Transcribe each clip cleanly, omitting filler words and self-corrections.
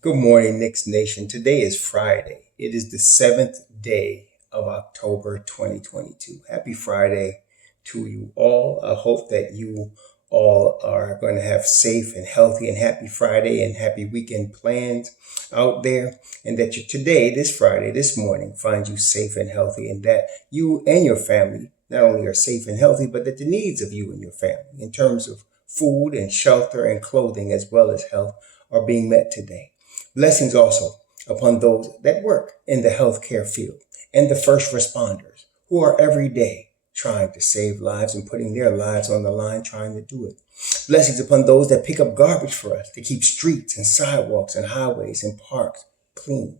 Good morning, Knicks Nation. Today is Friday. It is the seventh day of October 2022. Happy Friday to you all. I hope that you all are going to have safe and healthy and happy Friday and happy weekend plans out there. And that today, this Friday, this morning, finds you safe and healthy, and that you and your family not only are safe and healthy, but that the needs of you and your family in terms of food and shelter and clothing as well as health are being met today. Blessings also upon those that work in the healthcare field and the first responders who are every day trying to save lives and putting their lives on the line trying to do it. Blessings upon those that pick up garbage for us to keep streets and sidewalks and highways and parks clean.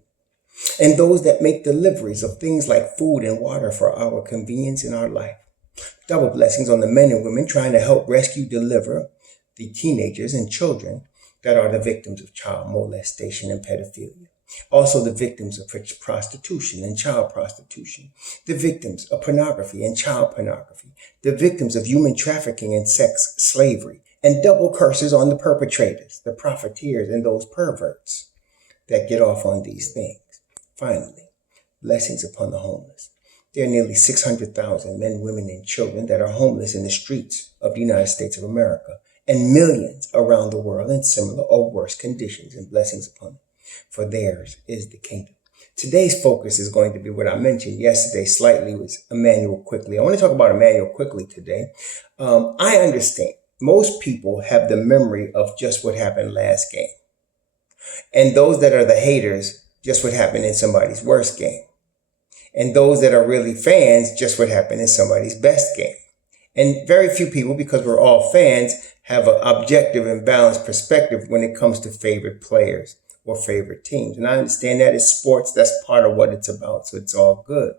And those that make deliveries of things like food and water for our convenience in our life. Double blessings on the men and women trying to help rescue, deliver the teenagers and children that are the victims of child molestation and pedophilia. Also the victims of prostitution and child prostitution, the victims of pornography and child pornography, the victims of human trafficking and sex slavery, and double curses on the perpetrators, the profiteers, and those perverts that get off on these things. Finally, blessings upon the homeless. There are nearly 600,000 men, women, and children that are homeless in the streets of the United States of America, and millions around the world in similar or worse conditions, and blessings upon them. For theirs is the kingdom. Today's focus is going to be what I mentioned yesterday slightly was Emmanuel Quickley. I want to talk about Emmanuel Quickley today. I understand most people have the memory of just what happened last game. And those that are the haters, just what happened in somebody's worst game. And those that are really fans, just what happened in somebody's best game. And very few people, because we're all fans, have an objective and balanced perspective when it comes to favorite players or favorite teams. And I understand that it's sports. That's part of what it's about. So it's all good.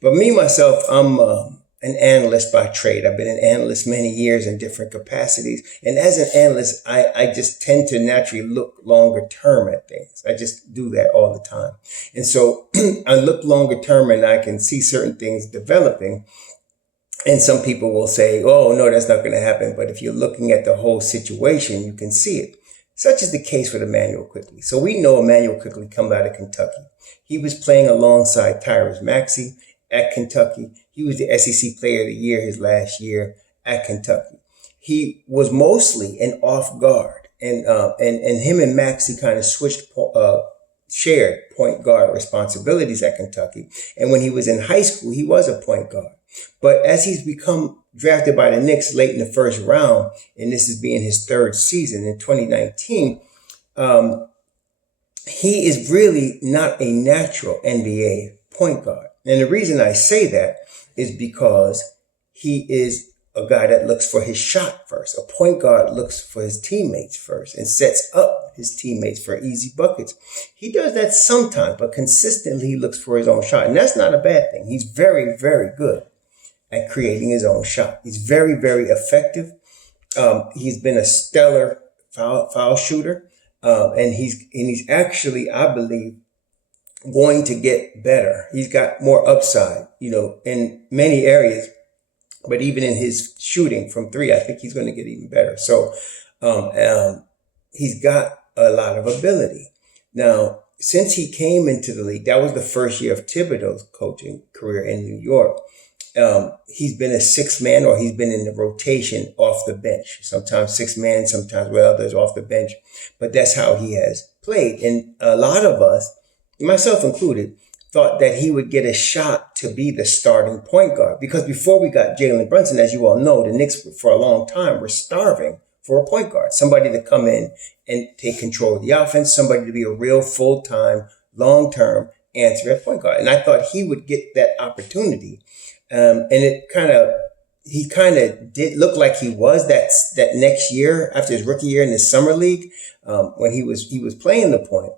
But me, myself, I'm an analyst by trade. I've been an analyst many years in different capacities. And as an analyst, I just tend to naturally look longer term at things. I just do that all the time. And so I look longer term and I can see certain things developing. And some people will say, oh, no, that's not going to happen. But if you're looking at the whole situation, you can see it. Such is the case with Emmanuel Quickley. So we know Emmanuel Quickley comes out of Kentucky. He was playing alongside Tyrese Maxey at Kentucky. He was the SEC Player of the Year his last year at Kentucky. He was mostly an off guard. And him and Maxey kind of shared point guard responsibilities at Kentucky. And when he was in high school, he was a point guard. But as he's become drafted by the Knicks late in the first round, and this is being his third season in 2019, he is really not a natural NBA point guard. And the reason I say that is because he is a guy that looks for his shot first. A point guard looks for his teammates first and sets up his teammates for easy buckets. He does that sometimes, but consistently he looks for his own shot. And that's not a bad thing. He's very, very good at creating his own shot. He's very, very effective. He's been a stellar foul shooter. And he's actually, I believe, going to get better. He's got more upside, in many areas, but even in his shooting from three, I think he's going to get even better. So, he's got a lot of ability. Now, since he came into the league, that was the first year of Thibodeau's coaching career in New York. He's been a six man, or he's been in the rotation off the bench. Sometimes six man, sometimes with others off the bench. But that's how he has played. And a lot of us, myself included, thought that he would get a shot to be the starting point guard. Because before we got Jalen Brunson, as you all know, the Knicks for a long time were starving for a point guard. Somebody to come in and take control of the offense. Somebody to be a real full-time, long-term answer at point guard. And I thought he would get that opportunity. And he kind of did look like he was that next year after his rookie year in the summer league, when he was playing the point.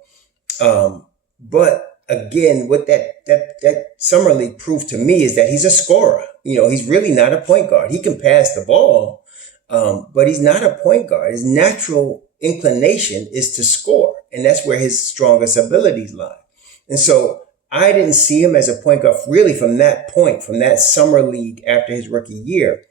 But again, what that summer league proved to me is that he's a scorer. He's really not a point guard. He can pass the ball, but he's not a point guard. His natural inclination is to score, and that's where his strongest abilities lie. And so I didn't see him as a point guard really from that point, from that summer league after his rookie year.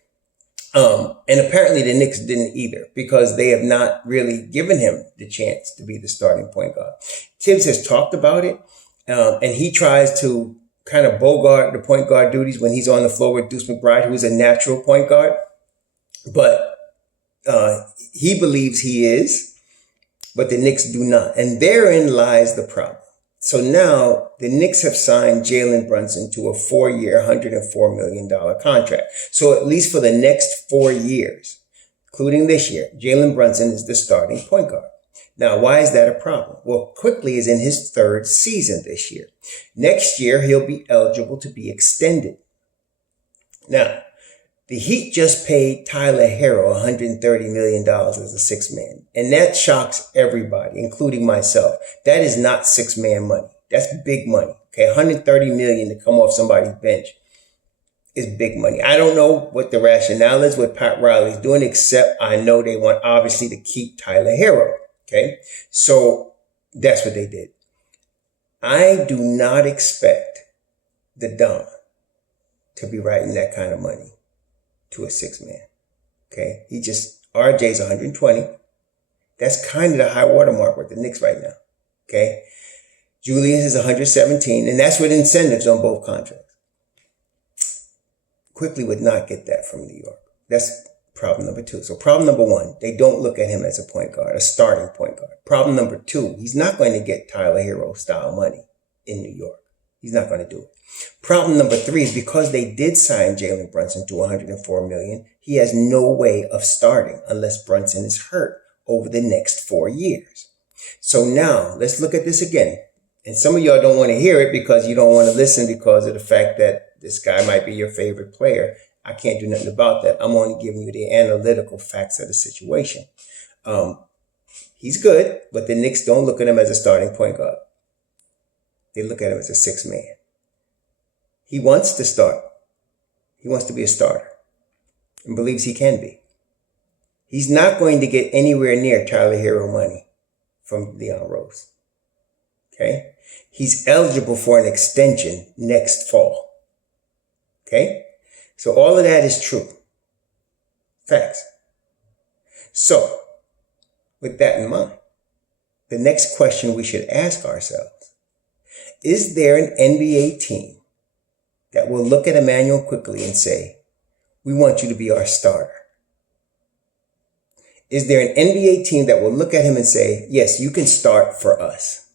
And apparently the Knicks didn't either, because they have not really given him the chance to be the starting point guard. Tibbs has talked about it, and he tries to kind of bogart the point guard duties when he's on the floor with Deuce McBride, who's a natural point guard. But he believes he is, but the Knicks do not. And therein lies the problem. So now the Knicks have signed Jalen Brunson to a 4-year, $104 million contract. So at least for the next 4 years, including this year, Jalen Brunson is the starting point guard. Now, why is that a problem? Well, Quickley is in his 3rd season this year. Next year, he'll be eligible to be extended. Now, the Heat just paid Tyler Hero $130 million as a 6-man. And that shocks everybody, including myself. That is not 6-man money. That's big money. Okay, $130 million to come off somebody's bench is big money. I don't know what the rationale is, what Pat Riley's doing, except I know they want, obviously, to keep Tyler Hero. Okay, so that's what they did. I do not expect the Don to be writing that kind of money to a 6-man. Okay, RJ's 120. That's kind of the high watermark with the Knicks right now. Okay, Julius is 117, and that's with incentives on both contracts. Quickley would not get that from New York. That's problem number 2. So problem number 1, they don't look at him as a point guard, a starting point guard. Problem number 2, he's not going to get Tyler Hero style money in New York. He's not going to do it. Problem number 3 is because they did sign Jalen Brunson to $104 million, he has no way of starting unless Brunson is hurt over the next 4 years. So now let's look at this again. And some of y'all don't want to hear it because you don't want to listen because of the fact that this guy might be your favorite player. I can't do nothing about that. I'm only giving you the analytical facts of the situation. He's good, but the Knicks don't look at him as a starting point guard. They look at him as a 6-man. He wants to start. He wants to be a starter and believes he can be. He's not going to get anywhere near Tyler Hero money from Leon Rose. Okay? He's eligible for an extension next fall. Okay? So all of that is true. Facts. So, with that in mind, the next question we should ask ourselves, is there an NBA team that will look at Emmanuel Quickley and say, we want you to be our starter? Is there an NBA team that will look at him and say, yes, you can start for us?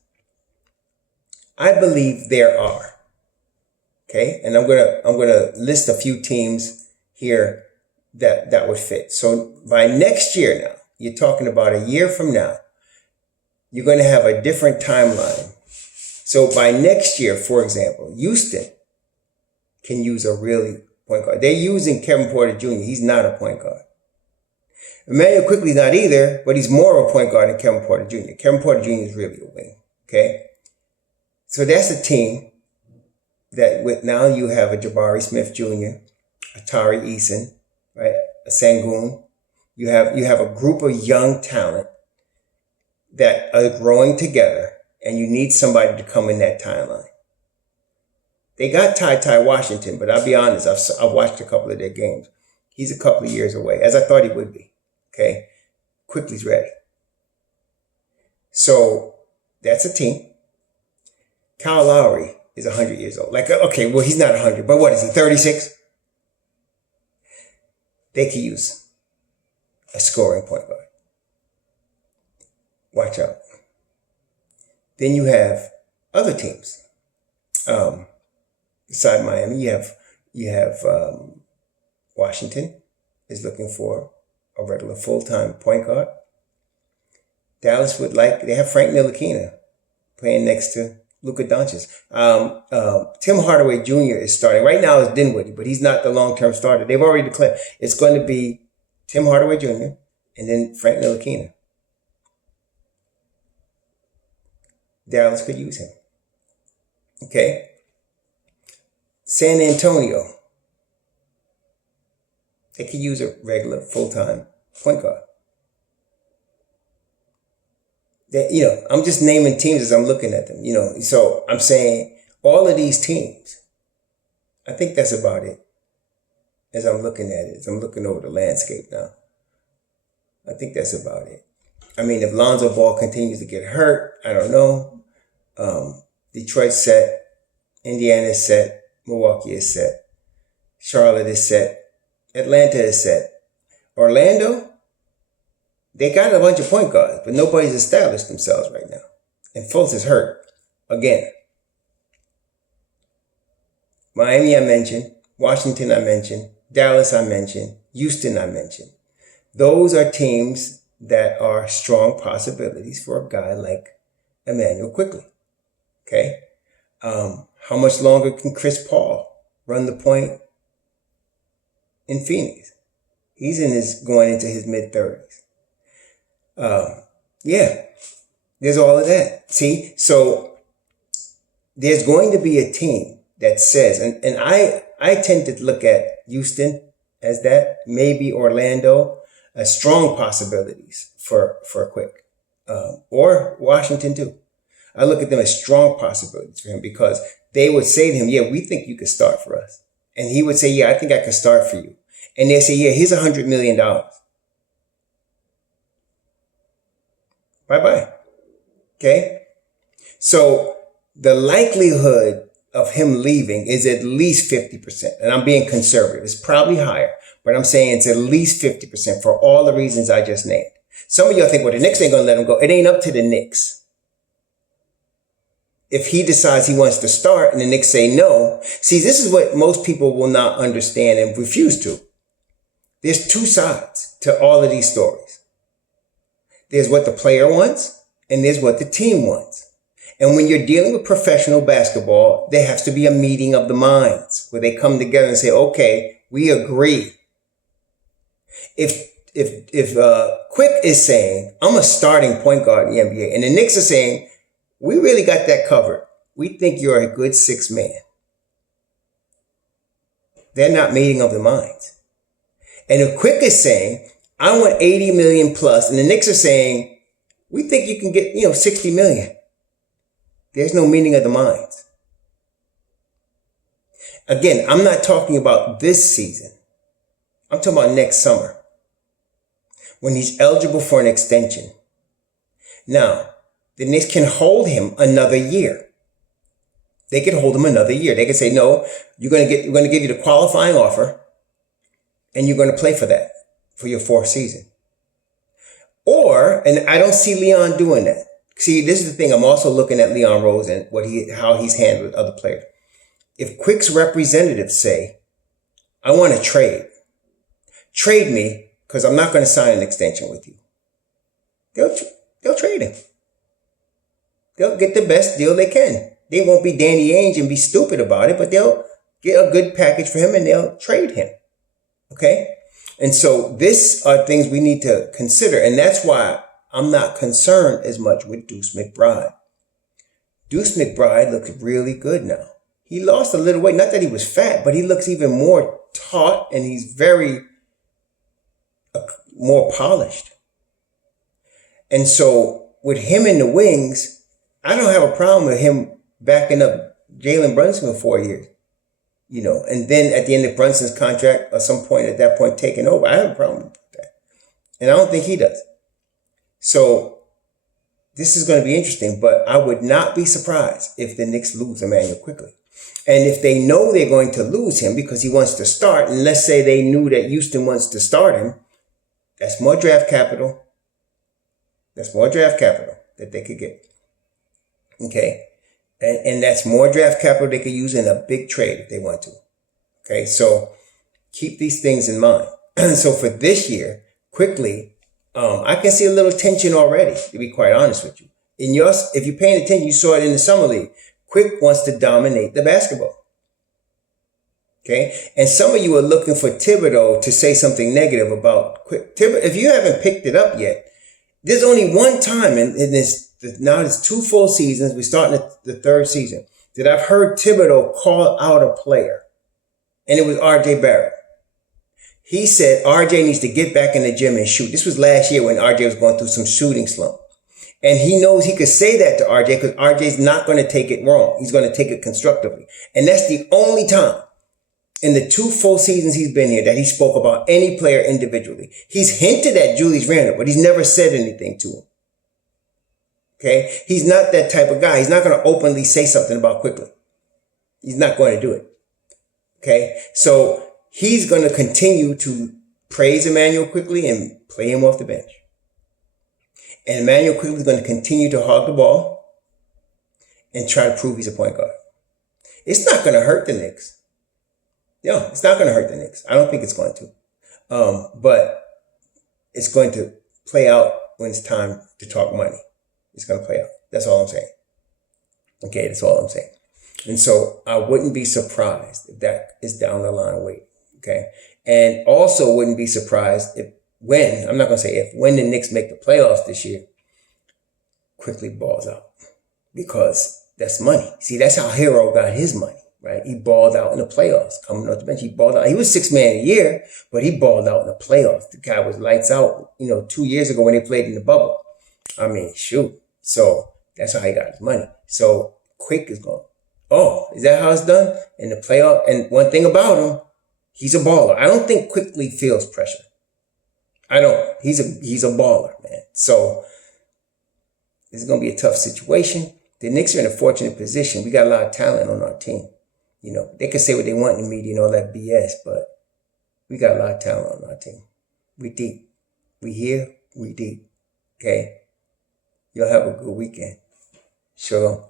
I believe there are. Okay, and I'm gonna list a few teams here that would fit. So by next year now, you're talking about a year from now, you're going to have a different timeline. So by next year, for example, Houston can use a really point guard. They're using Kevin Porter Jr. He's not a point guard. Emmanuel Quickley's not either, but he's more of a point guard than Kevin Porter Jr. Kevin Porter Jr. is really a wing. Okay, so that's a team that with now you have a Jabari Smith Jr., a Tari Eason, right, a Sengun. You have a group of young talent that are growing together, and you need somebody to come in that timeline. They got Ty Washington, but I'll be honest, I've watched a couple of their games. He's a couple of years away, as I thought he would be. Okay, Quickley's ready. So that's a team. Kyle Lowry is 100 years old. Like, okay, well, he's not 100, but what is he, 36? They could use a scoring point guard. Watch out. Then you have other teams. Beside Miami, you have Washington is looking for a regular full-time point guard. Dallas they have Frank Ntilikina playing next to Luka Doncic. Tim Hardaway Jr. is starting. Right now it's Dinwiddie, but he's not the long-term starter. They've already declared it's going to be Tim Hardaway Jr. and then Frank Ntilikina. Dallas could use him. Okay. San Antonio. They could use a regular full-time point guard. I'm just naming teams as I'm looking at them, So I'm saying all of these teams, I think that's about it. as I'm looking at it, as I'm looking over the landscape now. I think that's about it. I mean, if Lonzo Ball continues to get hurt, I don't know. Detroit's set. Indiana's set. Milwaukee is set. Charlotte is set. Atlanta is set. Orlando, they got a bunch of point guards, but nobody's established themselves right now. And Fultz is hurt again. Miami I mentioned. Washington I mentioned. Dallas I mentioned. Houston I mentioned. Those are teams that are strong possibilities for a guy like Emmanuel Quickley. Okay? How much longer can Chris Paul run the point in Phoenix? He's going into his mid-30s. Yeah, there's all of that. See, so there's going to be a team that says, and I tend to look at Houston as that, maybe Orlando, as strong possibilities for Quick, or Washington too. I look at them as strong possibilities for him because they would say to him, yeah, we think you could start for us. And he would say, yeah, I think I can start for you. And they say, yeah, here's $100 million. Bye-bye. Okay? So the likelihood of him leaving is at least 50%. And I'm being conservative. It's probably higher, but I'm saying it's at least 50% for all the reasons I just named. Some of y'all think, well, the Knicks ain't going to let him go. It ain't up to the Knicks. If he decides he wants to start and the Knicks say no, see, this is what most people will not understand and refuse to. There's two sides to all of these stories. There's what the player wants and there's what the team wants. And when you're dealing with professional basketball, there has to be a meeting of the minds where they come together and say, okay, we agree. If Quick is saying, I'm a starting point guard in the NBA, and the Knicks are saying, we really got that covered. We think you're a good sixth man. They're not meeting of the minds. And if Quick is saying, I want 80 million plus, and the Knicks are saying, we think you can get, 60 million. There's no meeting of the minds. Again, I'm not talking about this season. I'm talking about next summer, when he's eligible for an extension. Now, the Knicks can hold him another year. They can hold him another year. They can say, no, we're going to give you the qualifying offer, and you're going to play for that for your fourth season. Or, and I don't see Leon doing that. See, this is the thing. I'm also looking at Leon Rose and how he's handled other players. If Quick's representatives say, I want to trade me because I'm not going to sign an extension with you, they'll trade him. They'll get the best deal they can. They won't be Danny Ainge and be stupid about it, but they'll get a good package for him and they'll trade him. Okay? And so these are things we need to consider. And that's why I'm not concerned as much with Deuce McBride. Deuce McBride looks really good now. He lost a little weight. Not that he was fat, but he looks even more taut and he's very more polished. And so with him in the wings, I don't have a problem with him backing up Jalen Brunson for 4 years, and then at the end of Brunson's contract, at some point at that point, taking over. I have a problem with that. And I don't think he does. So this is going to be interesting, but I would not be surprised if the Knicks lose Emmanuel Quickley. And if they know they're going to lose him because he wants to start, and let's say they knew that Houston wants to start him, that's more draft capital. That's more draft capital that they could get. Okay. And that's more draft capital they could use in a big trade if they want to. Okay. So keep these things in mind. So for this year, Quickley, I can see a little tension already, to be quite honest with you. If you're paying attention, you saw it in the summer league. Quick wants to dominate the basketball. Okay. And some of you are looking for Thibodeau to say something negative about Quick. If you haven't picked it up yet, there's only one time in this, now it's 2 full seasons, we're starting the third season, that I've heard Thibodeau call out a player. And it was RJ Barrett. He said RJ needs to get back in the gym and shoot. This was last year when RJ was going through some shooting slump. And he knows he could say that to RJ because RJ's not going to take it wrong. He's going to take it constructively. And that's the only time in the 2 full seasons he's been here that he spoke about any player individually. He's hinted at Julius Randle, but he's never said anything to him. Okay? He's not that type of guy. He's not going to openly say something about Quickley. He's not going to do it. Okay? So he's going to continue to praise Emmanuel Quickley and play him off the bench. And Emmanuel Quickley is going to continue to hog the ball and try to prove he's a point guard. It's not going to hurt the Knicks. No, it's not going to hurt the Knicks. I don't think it's going to. But it's going to play out when it's time to talk money. It's going to play out. That's all I'm saying. Okay, that's all I'm saying. And so I wouldn't be surprised if that is down the line wait. Okay. And also wouldn't be surprised I'm not going to say when the Knicks make the playoffs this year, Quickley balls out. Because that's money. See, that's how Hero got his money. Right? He balled out in the playoffs. Coming off the bench, he balled out. He was 6 man a year, but he balled out in the playoffs. The guy was lights out, 2 years ago when they played in the bubble. I mean, shoot. So that's how he got his money. So Quick is going, oh, is that how it's done? In the playoff? And one thing about him, he's a baller. I don't think Quickley feels pressure. I don't. He's a baller, man. So this is going to be a tough situation. The Knicks are in a fortunate position. We got a lot of talent on our team. They can say what they want in the media and all that BS, but we got a lot of talent on our team. We deep. We here, we deep. Okay? Y'all have a good weekend. Shalom.